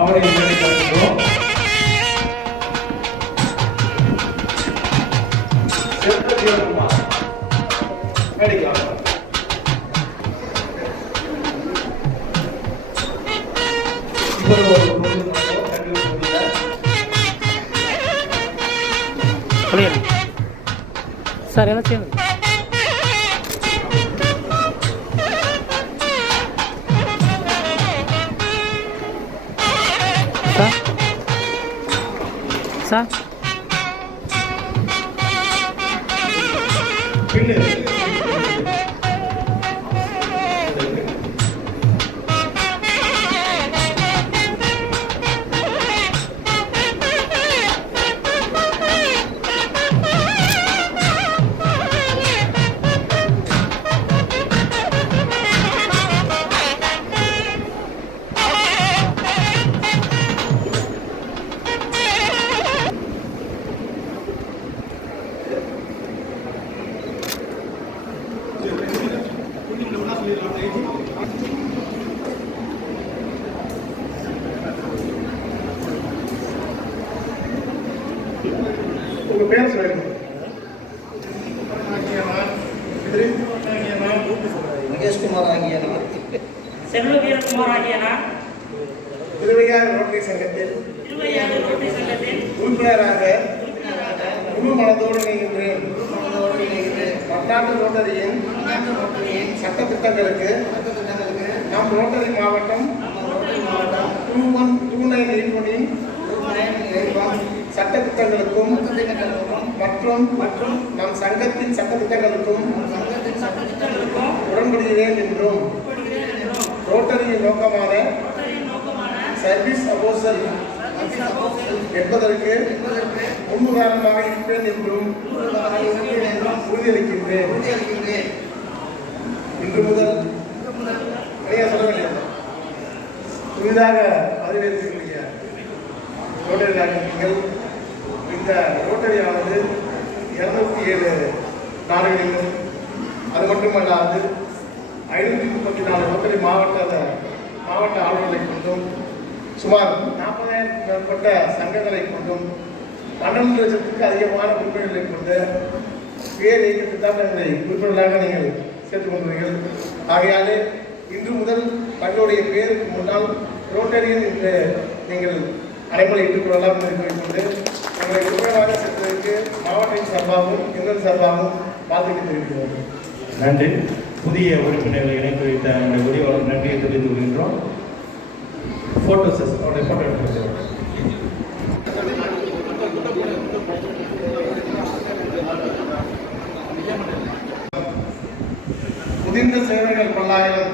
அவரை நினைக்கிறோம். சார் என்ன செய்யணும்? சார் சார் உங்க பேர் சொல்லுங்க. மகேஷ்குமார் ஆகிய நான், செல்வவீரகுமார் ஆகிய நான் திருவையாறு ரோட்டரி சங்கத்தில் உறுப்பினராக முழு மனதோடு இணைகின்றேன். பன்னாட்டு ரோட்டரியின் சட்ட திட்டங்களுக்கு நம் ரோட்டரி மாவட்டம் 2129 சட்ட திட்டங்களுக்கும் மற்றும் நம் சங்கத்தின் சட்ட திட்டங்களுக்கும் உடன்படுகிறேன் என்றும் ரோட்டரியின் நோக்கமான சர்வீஸ் அபோசல் என்பதற்கு முன்னுதாரணமாக இருப்பேன் என்றும் உறுதியளிக்கின்றேன். இன்று முதல் சொல்லவில்லை புதிதாக பதிவேற்கக்கூடிய ரோட்டரியாக நீங்கள் இந்த ரோட்டரியானது 207 நாடுகளிலும் அது மட்டுமல்லாது 534 ரோட்டரி மாவட்ட ஆளுநர்களை கொண்டும் சுமார் 40,000 மேற்பட்ட சங்கங்களை கொண்டும் 12 லட்சத்துக்கு அதிகமான உறுப்பினர்களை கொண்டு பேர் இயக்கத்தை தான் எங்களை உறுப்பினர்களாக நீங்கள் சேர்த்துக் கொண்டீர்கள். ஆகையாலே இன்று முதல் தங்களுடைய பேருக்கு முன்னால் ரோட்டரியன் என்று நீங்கள் அடைமொழியிட்டுக் கொள்ளலாம் என்று கூறிக்கொண்டு எங்களை உறுப்பினராக சேர்த்ததற்கு மாவட்டத்தின் சார்பாகவும் எங்கள் சார்பாகவும் வாழ்த்துக்களை தெரிவிக்கிறோம். நன்றி. புதிய உறுப்பினர்களை இணைத்து வைத்த அந்த உரிமையாளர் நன்றியை தெரிவித்து கொள்கின்றோம். போட்டோ செஸ் அவருடைய போட்டோ எடுத்து முதிர்ந்த சேவைகள் பல்லாயிரம்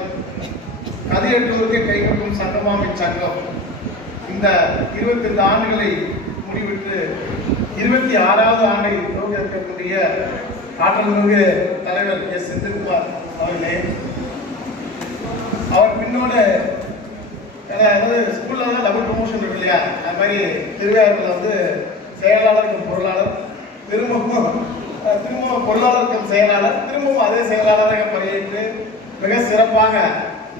கதியேற்றுவதற்கு கைகொள்ளும் சங்கமாமி சங்கம் இந்த 22 ஆண்டுகளை முடிவிட்டு 26வது ஆண்டை நோக்கி இருக்கக்கூடிய ஆற்றல்மிகு தலைவர் எஸ். செந்தில்குமார் அவர்களே, அவர் பின்னோட அதாவது ஸ்கூல்ல தான் டபுள் ப்ரமோஷன் இருக்கு இல்லையா, அது மாதிரி திருவையாறுல செயலாளருக்கும் பொருளாளர், திரும்பவும் பொருளாளருக்கும் செயலாளர், திரும்பவும் அதே செயலாளராக பணியேற்று மிக சிறப்பாக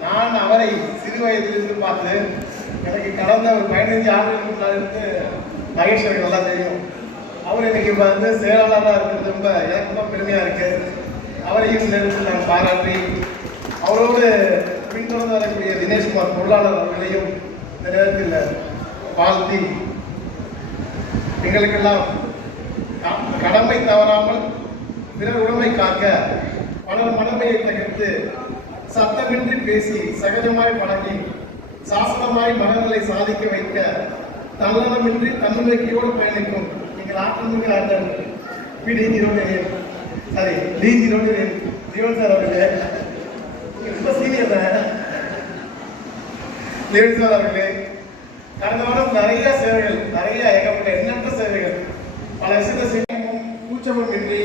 நான் அவரை சிறு வயதிலிருந்து பார்த்து எனக்கு கடந்த ஒரு 15 ஆண்டுகளுக்கு முன்னால் இருந்து மகேஷ் எனக்கு நல்லா தெரியும். அவர் இன்னைக்கு செயலாளராக இருக்கிறது ரொம்ப எனக்கு ரொம்ப பெருமையாக இருக்கு. அவரையும் இந்த இடத்தில் நான் பாராட்டி அவரோடு பின்தொடர்ந்து வரக்கூடிய தினேஷ்குமார் பொருளாளர் அவர்களையும் இந்த நேரத்தில் வாழ்த்தி எங்களுக்கெல்லாம் கடமை தவறாமல் பிறர் உடமை காக்க பலர் மனமையை தகர்த்து சத்தமின்றி பேசி சகஜமாய் பழகி சாசனமாய் மனங்களை சாதிக்க வைக்க தன்னலமின்றி தன்னம்பிக்கையோடு பயணிக்கும் நீங்கள் ஆற்றல்மிகு ஆற்றல் ஜீவன் சார் அவர்களே, ரொம்ப சீனியர் லேடி சார் அவர்களே, கடந்த வாரம் நிறைய சேவைகள், நிறைய ஏகப்பட்ட எண்ணற்ற சேவைகள், பல விஷயத்தை செய்யவும் கூச்சமும் இன்றி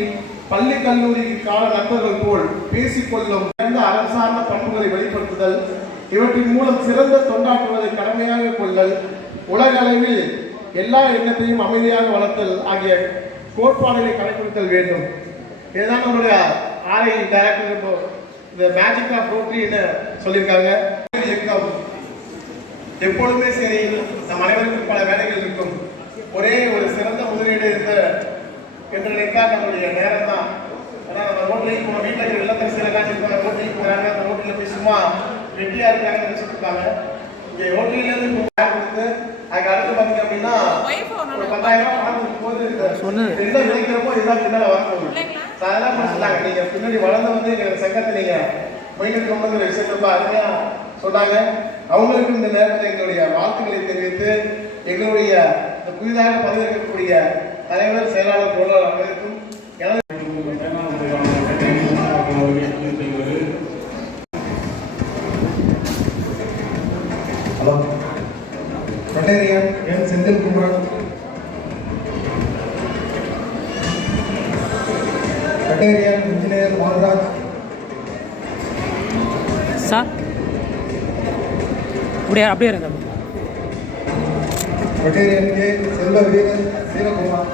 பள்ளி கல்லூரி கால நண்பர்கள் போல் பேசிக்கொள்ளும் அறம் சார்ந்த பண்புகளை வெளிப்படுத்துதல், இவற்றின் மூலம் சிறந்த தொண்டாற்றுவதை கடமையாக கொள்ளல், உலக அளவில் எல்லா எண்ணத்தையும் அமைதியாக வளர்த்தல் ஆகிய கோட்பாடுகளை கடைபிடித்தல் வேண்டும். இதுதான் நம்மளுடைய ஆர்ஐ டைரக்டர் இப்போ இந்த மேஜிக் ஆஃப் ரோட்டரின்னு சொல்லியிருக்காங்க. இயக்கம் எப்பொழுதுமே சரி நம் அனைவருக்கும் பல வேலைகள் இருக்கும். ஒரே ஒரு சிறந்த முதலீடு என்று நினைத்தால் நம்மளுடைய நேரம் தான். ஏன்னா நம்ம ரோட்லையும் போகிற வீட்டில் இருக்கிற இல்லத்தரசியில் காய்ச்சிருக்காங்க, ரோட்லையும் போகிறாங்க, அந்த ரோட்டில் போய் சும்மா வெட்டியாக இருக்காங்கன்னு நினச்சிட்டு இருக்காங்க. இங்கே ரோட்லேருந்து கொடுத்து அதுக்கு அடுத்து பார்த்தீங்க அப்படின்னா ஒரு 10,000 பணம் கொடுக்கும்போது என்ன நினைக்கிறப்போ இதுதான் பின்னால் வரப்போகுது. அதெல்லாம் முடிச்சுட்டாங்க. நீங்கள் பின்னாடி வளர்ந்து வந்து எங்கள் சங்கத்தை நீங்கள் போயிட்டு ஒரு விஷயம் ரொம்ப அருமையாக சொன்னாங்க. அவங்களுக்கும் இந்த நேரத்தில் எங்களுடைய வாழ்த்துக்களை தெரிவித்து எங்களுடைய புதிதாக பதவியேற்கக்கூடிய தலைவர் செயலாளர் பொருளாளர் அனைவருக்கும் Rotarian N Senthilkumaran, Rotarian engineer Malraj sir அப்படியே இருங்க. Rotarian K Selva Veeran Sivakumar,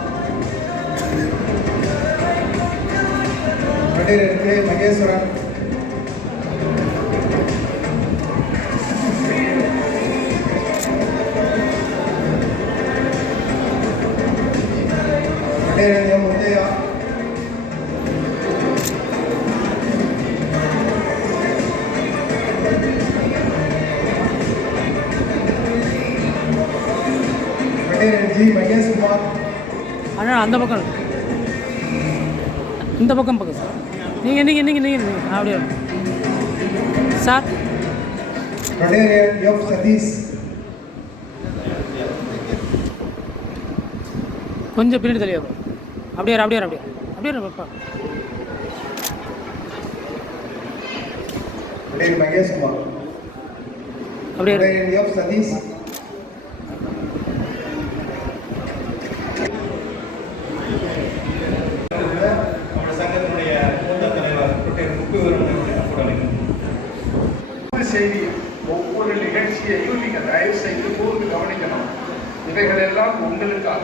Rotarian K Maheswaran, Rotarian M Muthaiya, Rotarian G Maheshkumar, அண்ணா அந்த பக்கம் இந்த பக்கம் சார். நீங்கள் அப்படியே சார். ரொட்டேரியன் எஃப் சதீஷ், கொஞ்சம் பின்னாடி தெரியாது. அப்படியே ரொட்டேரியன் மகேஷ்குமார், அப்படியே ரொட்டேரியன் எஃப் சதீஷ், சங்கத்தினுடைய மூத்த தலைவர் செய்தி ஒவ்வொரு நிகழ்ச்சியையும் நீங்கள் தயவு செய்து கூர்ந்து கவனிக்கணும். இவைகளெல்லாம் உங்களுக்காக.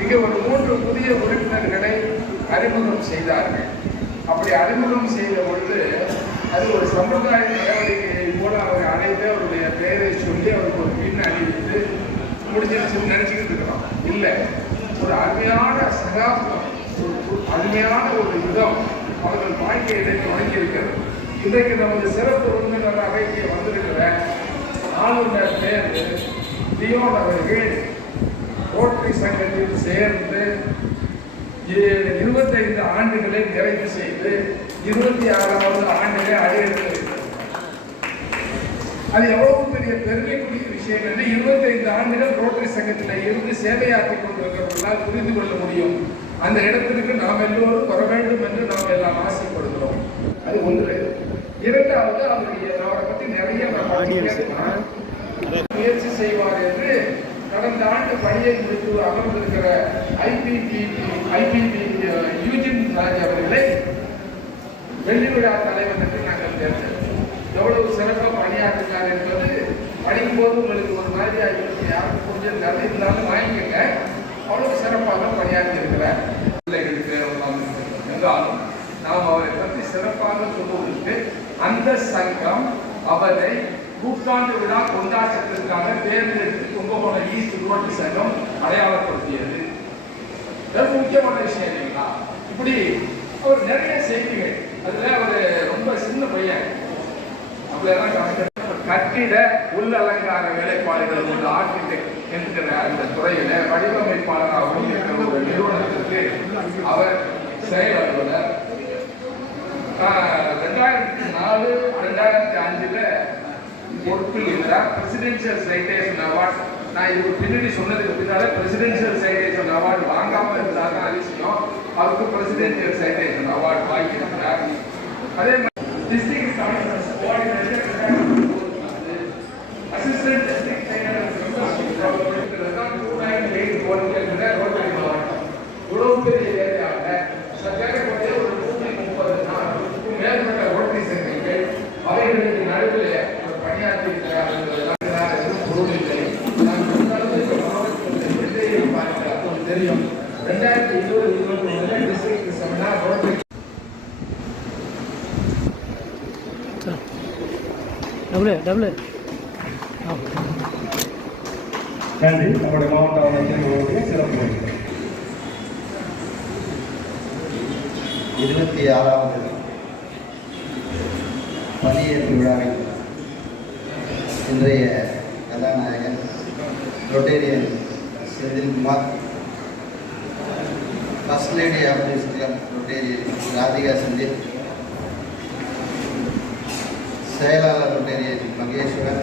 இங்கே ஒரு 3 புதிய உறுப்பினர்களை அறிமுகம் செய்தார்கள். அப்படி அறிமுகம் செய்த பொழுது அது ஒரு சமுதாய நடவடிக்கையை போல அவரை அழைத்து அவருடைய பெயரை சொல்லி அவருக்கு ஒரு பின் அணிவித்து முடிஞ்சிருச்சு நினைச்சுக்கிட்டு இருக்கிறோம். இல்லை, ஒரு அருமையான சகாப்தம், அருமையான ஒரு யுகம் அவர்கள் வாழ்க்கையிலே தொடங்கி இருக்கிறது. இன்றைக்கு நமது சிறப்பு விருந்தினராக இங்கே வந்திருக்கிற ஆளுநர் பேர் லியோன் அவர்கள் ரோட்டரி சங்கத்தில் சேர்ந்து 25 ஆண்டுகளை நிறைவு செய்து 26வது ஆண்டிலே அடையிருக்கிறார். அது எவ்வளவு பெரிய பெருமைக்குரிய விஷயம் என்று 25 ஆண்டுகள் ரோட்டரி சங்கத்தில் இருந்து சேவையாற்றிக் கொண்டிருக்கிறவர்களால் புரிந்து கொள்ள முடியும். அந்த இடத்திற்கு நாம் எல்லோரும் வர வேண்டும் என்று நாம் எல்லாம் ஆசைப்படுகிறோம். அது ஒன்று. இரண்டாவது, அவரை பற்றி நிறைய முயற்சி செய்வார் என்று கடந்த ஆண்டு பணியை முடித்து அமர்ந்திருக்கிற ஐபிபி யூஜின் ராஜ் அவர்களை வெள்ளி விழா தலைவர் என்று நாங்கள் தேர்ந்தெடுத்தோம். எவ்வளவு சிறப்பாக பணியாற்றினார் என்பது படிக்கும் போது உங்களுக்கு ஒரு மாதிரி யாருக்கு புரிஞ்சிருக்காது, இருந்தாலும் வாங்கிக்கங்க. அவ்வளவு சிறப்பாக பணியாற்றி இருக்கிறார். பிள்ளைகளுக்கு என்றாலும் நாம் அவரை பற்றி சிறப்பாக சொல்லுவதற்கு அந்த சங்கம் அவரை நூற்றாண்டு விழா கொண்டாட்டத்திற்காக தேர்ந்தெடுத்து கும்பகோணம் ஈஸ்ட் ரோட்டரி சங்கம் அடையாளப்படுத்தியது. ரொம்ப முக்கியமான விஷயம் இல்லைங்களா? இப்படி அவர் நிறைய செய்திகள். அதுல அவர் ரொம்ப சின்ன பையன். அப்படியெல்லாம் கட்டிட உள் அலங்கார வேலைப்பாடுகள் ஒரு ஆர்கிடெக்ட் என்கிற அந்த துறையில வடிவமைப்பாளராகவும் இருக்கிற ஒரு நிறுவனத்திற்கு அவர் செயல் அலுவலர். 2004, 2005 பொறுப்பில் இருந்தார். பிரசிடென்சியல் சைட்டேஷன் அவார்டு, நான் இது பின்னாடி சொன்னதுக்கு பின்னால பிரசிடென்சியல் சைட்டேஷன் அவார்டு வாங்காமல் இருந்தார் தான் அதிசயம். அவருக்கு பிரசிடென்சியல் சைட்டேஷன் அவார்டு வாங்கியிருக்கிறார். அதே மாதிரி district commissioners coordinator, assistant district இவ்வளவு பெரிய ஏரியாவில் சத்தியாகப்பட்ட ஒரு 130 மேற்பட்ட ரோட்டரி சங்கங்கள் அவைகளுக்கு நடுவில் ஒரு பணியாற்றி இருக்கிறார்கள். பொருள் இல்லை. மாவட்டத்தில் தெரியும். 2020-21 டிஸ்ட்ரிக்ட் செமினார் ரோட்டரி டபுள் நன்றி. நம்முடைய மாவட்ட ஆட்சியர்களுடைய சிறப்பு 26வது பணியேற்பு விழாவில் இன்றைய கதாநாயகன் Rotarian Senthilkumar, first lady of this club Rotarian Radhika Senthil, செயலாளர் ரொட்டேரியன் மகேஸ்வரன்,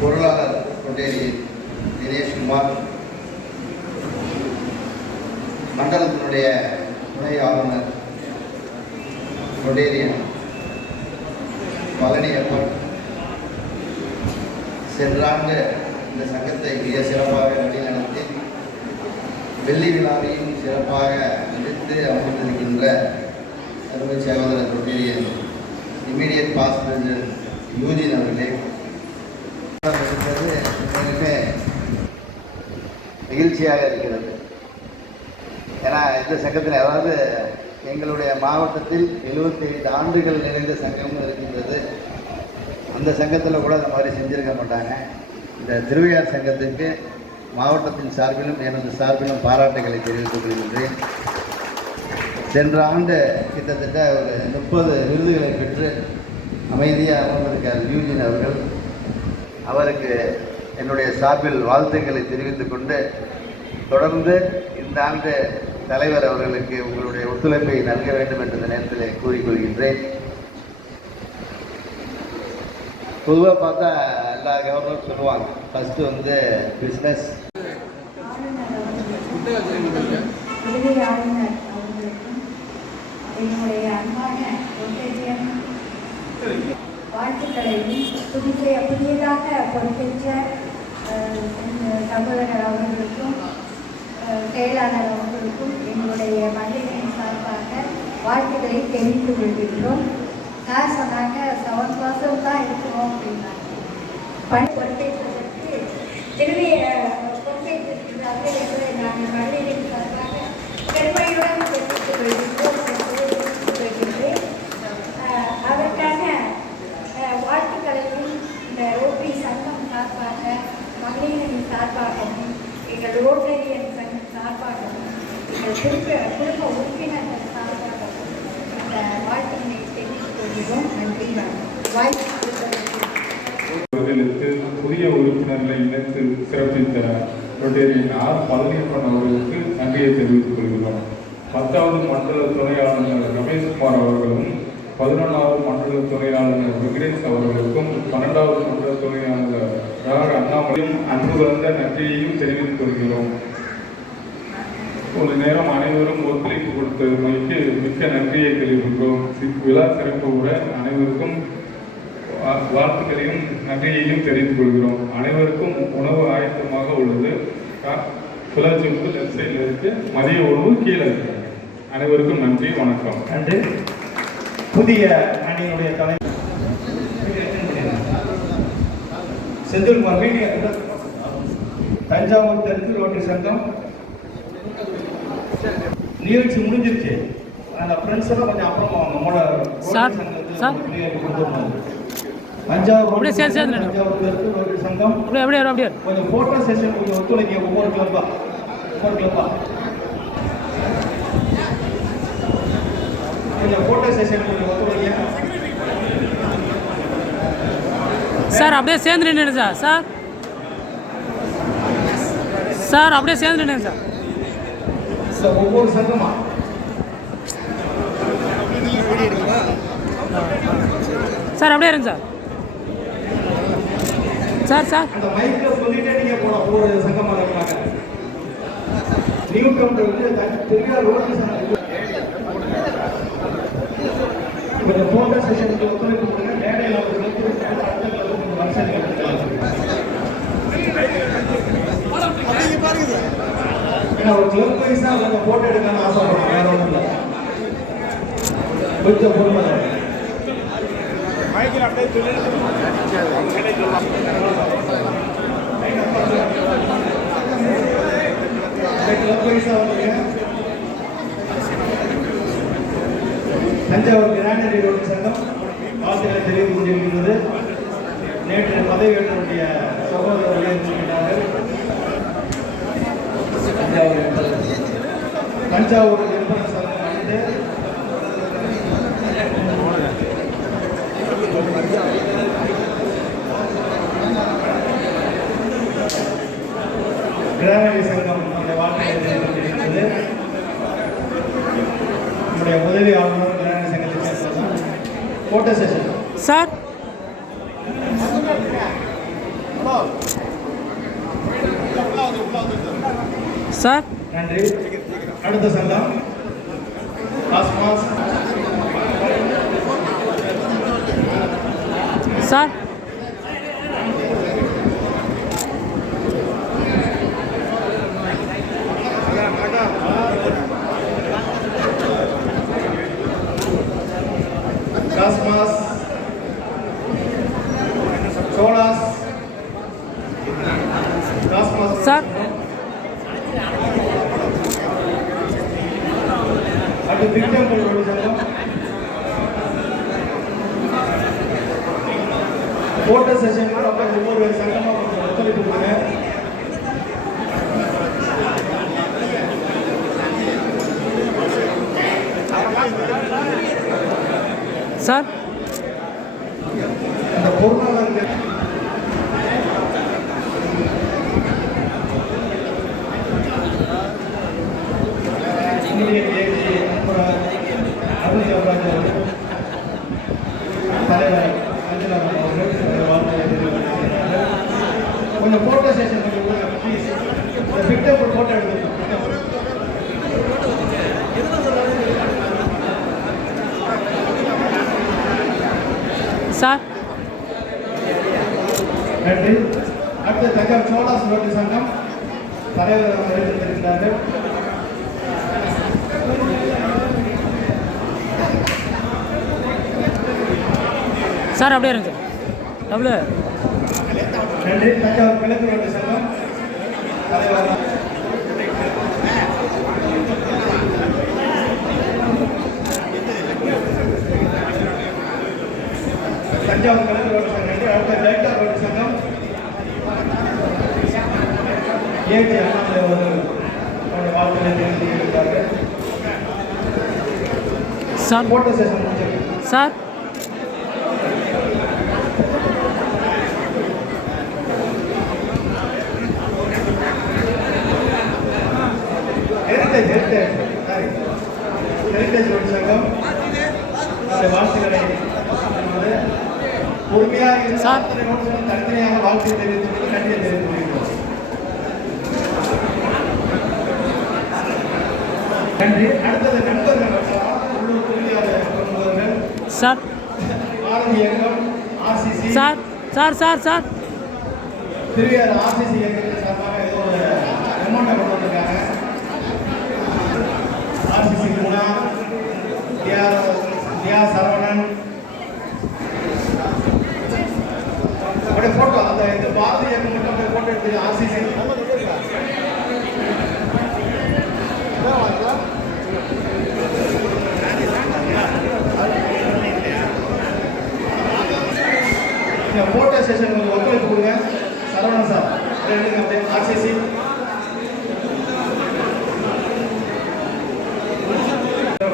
பொருளாளர் ரொட்டேரியன் தினேஷ்குமார், மண்டலத்தினுடைய துணை ஆளுநர் ரொட்டேரியன் பழனியப்பன், சென்ற ஆண்டு இந்த சங்கத்தை மிக சிறப்பாக வழிநடத்தி வெள்ளி விழாவையும் சிறப்பாக எடுத்து அமர்ந்திருக்கின்ற அருமை சகோதரர் Rotarian immediate past president Eugene அவர்களே, மிகவும் மகிழ்ச்சியாக இருக்கிறது. ஏன்னா இந்த சங்கத்தில் அதாவது எங்களுடைய மாவட்டத்தில் 75 ஆண்டுகள் நிறைந்த சங்கமும் இருக்கின்றது. அந்த சங்கத்தில் கூட அந்த மாதிரி செஞ்சிருக்க மாட்டாங்க. இந்த திருவையார் சங்கத்திற்கு மாவட்டத்தின் சார்பிலும் எனது சார்பிலும் பாராட்டுகளை தெரிவித்துக் கொள்கின்றேன். சென்ற ஆண்டு கிட்டத்தட்ட ஒரு 30 விருதுகளை பெற்று அமைதியாக அமர்ந்திருக்கார் யூஜின் அவர்கள். அவருக்கு என்னுடைய சார்பில் வாழ்த்துக்களை தெரிவித்துக் கொண்டு தொடர்ந்து இந்த ஆண்டு தலைவர் அவர்களுக்கு உங்களுடைய ஒத்துழைப்பை நல்க வேண்டும் என்ற நேரத்தில் கூறிக்கொள்கின்றேன். பொதுவாக பார்த்தா எல்லா கவர்னரும் சொல்லுவாங்க, ஃபஸ்ட்டு வந்து பிஸ்னஸ். உதவி ஆளுநர் அவர்களுக்கும் என்னுடைய அன்பான ரொட்டேரியன் வாழ்த்துக்களையும் புதியதாக பொறுப்பேற்ற சகோதரர் அவர்களுக்கும் செயலாளர் அவர்களுக்கும் எங்களுடைய மகளிரின் சார்பாக வாழ்த்துக்களை தெரிவித்துக் கொள்கின்றோம். சார் சொன்னாங்க 7% தான் இருக்கிறோம் அப்படின்னாங்க. பணி பொறுப்பேற்றதற்கு பொறுப்பேற்றிருக்கிறார்கள் என்று நாங்கள் மகளிரின் சார்பாக பெருமையுடன் தெரிவித்துக் கொள்கின்றேன். அதற்கான வாழ்த்துக்களையும் இந்த ரோட்டரி சங்கம் சார்பாக மகளிரின் சார்பாகவும் எங்கள் ரோட்டரியன் சங்கம் சார்பாகவும் எங்கள் குடும்ப உறுப்பினர்கள் சார்பாகவும் இந்த வாழ்த்துக்களை தெரிவித்துக் கொள்கிறோம். நன்றி. அவர்களுக்கு புதிய உறுப்பினர்களை இணைத்து சிறப்பித்த ரொட்டேரியன் ஆர் பழனியப்பன் அவர்களுக்கு நன்றியை தெரிவித்துக் கொள்கிறோம். 10வது மண்டல துணை ஆளுநர் ரமேஷ்குமார் அவர்களும் 11வது மண்டல துணை ஆளுநர் வெங்கடேஷ் அவர்களுக்கும் 12வது மண்டல துணை ஆளுநர் அண்ணாமலையும் அன்பு கலந்த நன்றியையும் தெரிவித்துக் கொள்கிறோம். ஒரு நேரம் அனைவரும் ஒத்துழைப்பு கொடுத்தமைக்கு மிக்க நன்றியை தெரிவிக்கிறோம். விழா சிறப்பு உரை அனைவருக்கும் வாழ்த்துக்களையும் நன்றியையும் தெரிவித்துக் கொள்கிறோம். அனைவருக்கும் உணவு ஆயத்தமாக உள்ளது. சுழற்சிக்கு லெஃப்ட் சைடில் இருக்கு, மதிய உணவு கீழே இருக்கு. அனைவருக்கும் நன்றி, வணக்கம். நன்றி. புதிய அணியினுடைய தலைவர் செந்தில்குமார் மீட்டிங். தஞ்சாவூர் தெற்கு ரோட்டரி சங்கம் நிகழ்ச்சி முடிஞ்சிருச்சு. அந்த ஃப்ரெண்ட்ஸ் எல்லாம் கொஞ்சம் அப்புறம் நம்மளோட தஞ்சாவூர் தெற்கு ரோட்டரி சங்கம் கொஞ்சம் போட்டோ செஷன் கொஞ்சம் ஒத்துழைங்க. ஒவ்வொரு கிளப்பா கொஞ்சம் போட்டோ செஷன் கொஞ்சம் ஒத்துழைங்க சார். அப்படியே சேர்ந்து நின்று சார். சார் அப்படியே சேர்ந்து நின்று சார். ஒவ்வொரு சங்கமா சார் அப்படியே இருங்க சார். அந்த மைக்ல சொல்லிட்டே நீங்க போலாம். ஒவ்வொரு சங்கமா இருக்காங்க. நியூ கவுண்டர் வந்து பெரியார் ரோட்டரி சங்கம் கொஞ்சம் போட்டோ செஷனுக்கு ஒத்துழைப்பு கொடுங்க. மேடையில் அவர்களுக்கு ஒரு கிளப் வைஸா கொஞ்சம் போட்டோ எடுக்கணும்னு ஆசைப்படுறோம். வேற ஒன்றும் இல்லை. கொஞ்சம் பொறுமை கிளப் வைஸா வந்து தஞ்சாவூர் கிரானரி ரோட்டரி சங்கம் வாழ்த்துக்களை தெரிவித்துக் கொண்டிருக்கிறது. நேற்று பதவியேற்றக்கூடிய சகோதரர்கள் இருக்கின்றார்கள். தஞ்சாவூர் விற்பனர் சங்கம் வந்து கிராமி சங்கம் இந்த வாழ்க்கையை கொண்டிருக்கிறது. நம்முடைய உதவி ஆளுநர் கிராமி சங்கத்தை சேர்ந்ததான். போட்டோ செஷன் சார் சார் நன்றி. அடுத்த சங்கம் cosmos. Sir cosmos, Cholas, cosmos. Sir அடுத்து திட்டங்கள் ஒரு சங்கம். போட்டோ செஷன் அப்போ ஒவ்வொரு சங்கமாக கொஞ்சம் ஒத்துழைப்பு கொடுங்க. சார் அந்த பொருளாதார இந்தியன் தேசிய நண்பர் அருண் ஜவராஜ் அவர்கள், தலைவர் அஞ்சலவன் அவர்கள் இந்த வார்த்தையை தெரிவித்திருக்கிறார்கள். கொஞ்சம் போட்டோ செஷன் கொஞ்சம் கொடுங்க ப்ளீஸ். இந்த பிக்டப் ஒரு போட்டோ எடுத்துக்கணும். சார் நன்றி. அடுத்த தங்கம் சோலாஸ் ரோட்டு சங்கம் தலைவர் அவர்கள் இருந்திருக்கிறார்கள். சார் அப்படியே இருங்க டபுள் நன்றி. தஞ்சாவூர் கிழக்கு ரோட்டு சங்கம் தலைவர் தஞ்சாவூர் கிழக்கு ரோட்டு சங்கம். அடுத்த டெல்டா ரோட்டு சங்கம் ஏஜி அண்ணாமலை அவர்கள் அவருடைய வாழ்க்கையை தெரிவித்திருக்கிறார்கள். சார் போட்டோ செஷன் முடிச்சிருக்கு. சார் ஹெரிட்டேஜ் ரோடு சங்கம் வாழ்த்துக்களை பொறுமையாக இருந்து சார். அத்தனை நோட்டுகளும் தனித்தனியாக வாழ்த்து தெரிவித்துள்ளது நன்றியை தெரிவித்துள்ளோம். நன்றி. அடுத்தது நண்பர்கள் உள்ளூர் தொழிலாளர் பிரமுகர்கள் சார் பாரதி இயக்கம் RCC sir sir sir sir திருவிழா ஆர்சிசி இயக்கத்தின் சார்பாக ஏதோ ஒரு அமௌண்ட்டை கொண்டு வந்திருக்காங்க. ஆர்சிசி குணா, தியா சரவணன் அப்படியே போட்டோ அந்த இது பாரதி இயக்கம் மட்டும் அப்படியே போட்டோ எடுத்து ஆர்சிசி போட்டோ செஷன் கொஞ்சம் ஒத்துழைப்பு கொடுங்க. சரவணன் சார் அப்படியே ஆர்சிசி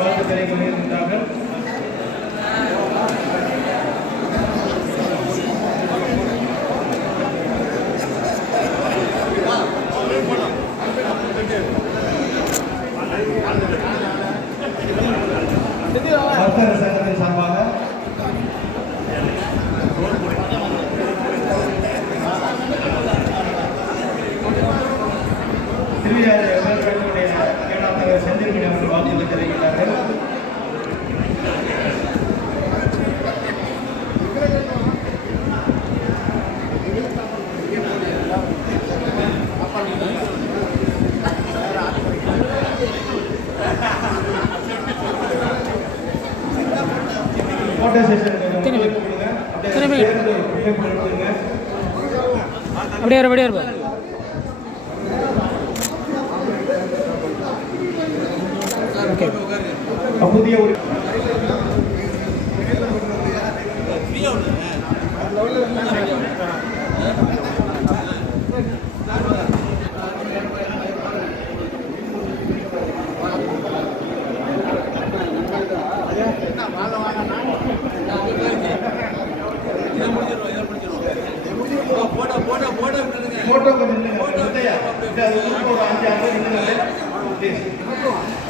வாழ்த்து தெரிவிக்க வருகின்றார்கள். வர்த்தக சங்கத்தின் சார்பாக திருவிழா மேலாளர் செந்தில்மணி அவர்கள் வாழ்த்து தெரிவிக்கிறார்கள். போட்டோ செஷன் திரும்பி. கொடுங்க. அப்படியே அப்படியே இருப்பா ஓகே புதிய ஒரு போட்டோ கொஞ்சம் நில்லுங்க. முத்தையா, இது அது உள்ள ஒரு 5-6 பேர் நில்லுங்க. Please.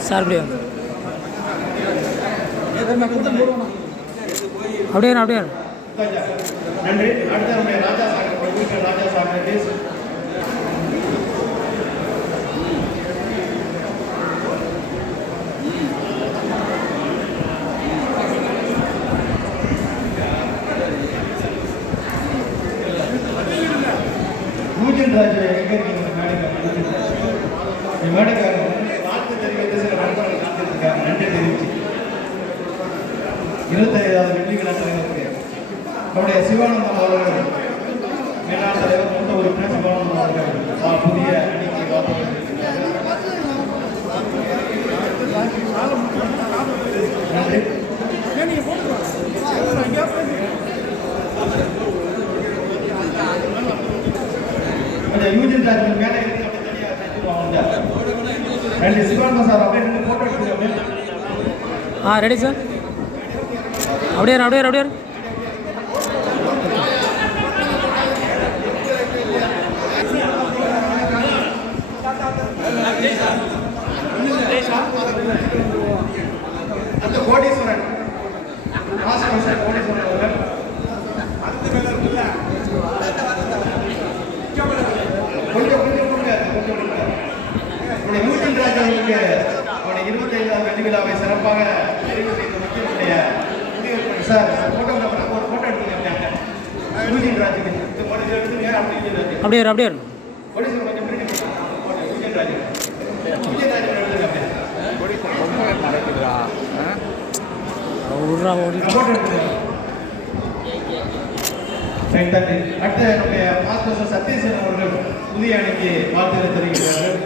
சார் அப்படியே அப்படியே அப்படியே நன்றி. அடுத்த நம்முடைய ராஜா சாகர் ராஜா சாகர் ப்ளீஸ். யூஜின் ராஜ் எங்க இருக்கீங்க? மேடைக்காரங்க வாழ்த்து தெரிவித்து சில நண்பர்கள் காத்திருக்காங்க. நன்றி தெரிவிச்சு 25வது வெள்ளி விழா தலைவருக்கு நம்முடைய சிவானந்தம் அவர்கள், மேலாண் தலைவர், மூத்த உறுப்பினர் சிவானந்தம் அவர்கள் புதிய அணிக்கு வாக்குறுதி. நன்றி. அந்த யூஜின் ராஜ் மேலே இருந்து அப்படியே தனியாக செஞ்சுருவாங்க. நன்றி. சிவானந்தம் சார் அப்படியே ரெண்டு போட்டோ எடுத்துக்கோங்க. Ready sir. அப்படியே அப்படியே அப்படியே அந்த கோடீஸ்வரன் ஆசிரியர் கோடீஸ்வரன் அவர்கள் கொஞ்சம் நம்முடைய யூஜின் ராஜ் அவர்களுக்கு அவருடைய 25வது வெள்ளி விழாவை சிறப்பாக நிறைவு செய்ததற்கு நம்முடைய சார் போட்டோகிராஃபர் ஒரு போட்டோ எடுத்துக்கிட்டாங்க. யூஜின் ராஜுக்கு இந்த போட்டோ எடுத்து நேரம் அப்படி அப்படியே அப்படியே கோடீஸ்வரன் கொஞ்சம் பிரிக்க யூஜின் ராஜ் எடுத்துங்க அப்படியே விட்றா ஓடி போட்டோ எடுத்துங்க. அடுத்த நம்முடைய மாஸ்டர் சதீஷன் அவர்கள் புதிய அணிக்கு வாழ்த்து தெரிவிக்கிறார்கள்.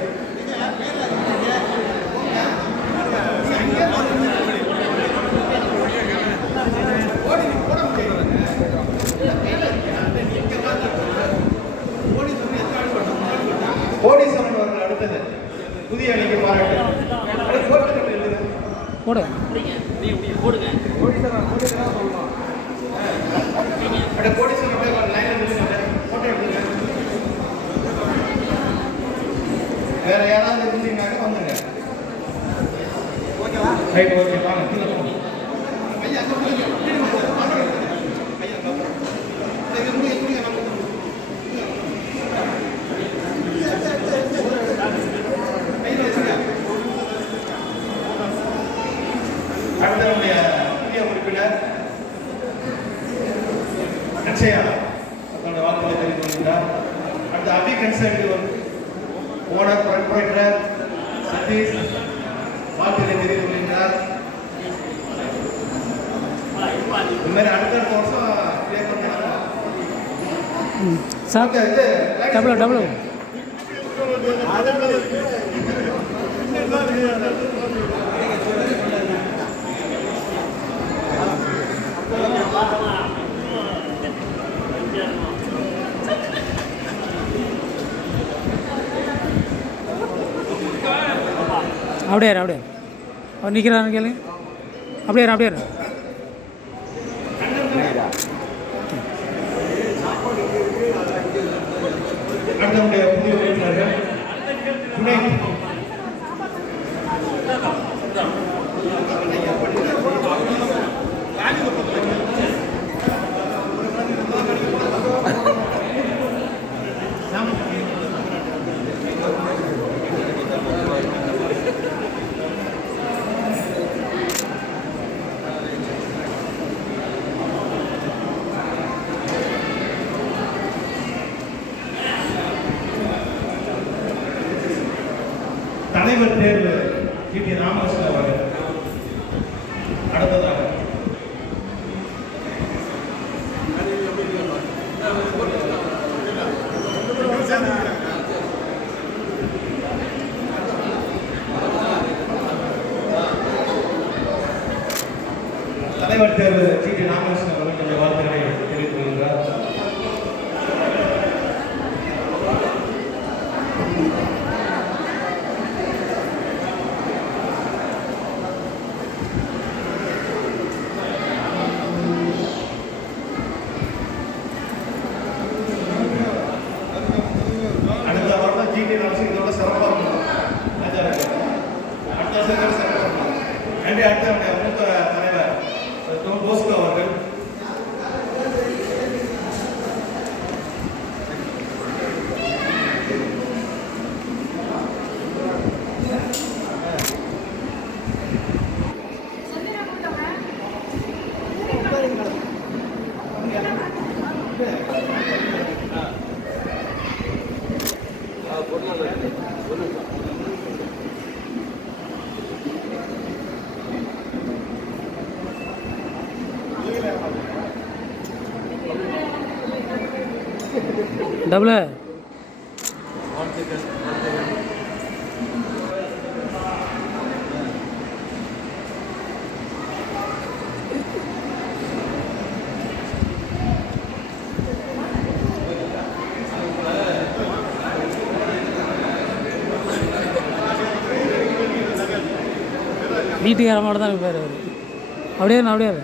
கோடீஸ்வரன் அவர்கள் அடுத்தது புதிய அணிக்கு பாராட்டு. போடு வேற யாராவது இருந்தீங்கன்னாக்க வந்துங்க. ரைட், ஓகே, வாங்க கீழே போங்க. அடுத்த நம்முடைய புதிய உறுப்பினர் நிச்சயா தன்னோட வாழ்க்கையை தெரிவித்து வருகிறார். அடுத்த அபி கன்சல்ட் ஓனர் ப்ரொப்ரைட்டர் சதீஷ் வாழ்க்கையை தெரிவித்து வருகிறார். இந்த மாதிரி அடுத்தடுத்த வருஷம் ப்ளே பண்ணலாம் சார். டபுள் டபுள் அப்படியே அப்படியே அவர் நிற்கிறான்னு கேளுங்க. அப்படியே அப்படியே நம்முடைய புதிய உறுப்பினர்கள் துணை தலைவர் தேர்வு டி ராமகிருஷ்ணன் அவர்கள் அடுத்ததாக தலைவர் தேர்வு டி ராமகிருஷ்ணன் அவர்கள் கொஞ்சம் வாழ்த்துக்களை தெரிவித்துக் கொள்கிறார். டபுள் வீட்டுக்கார மட்டும் தான் இருப்பார் அவர். அப்படியே இரு, அப்படியே இரு.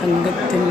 தங்கத்தின்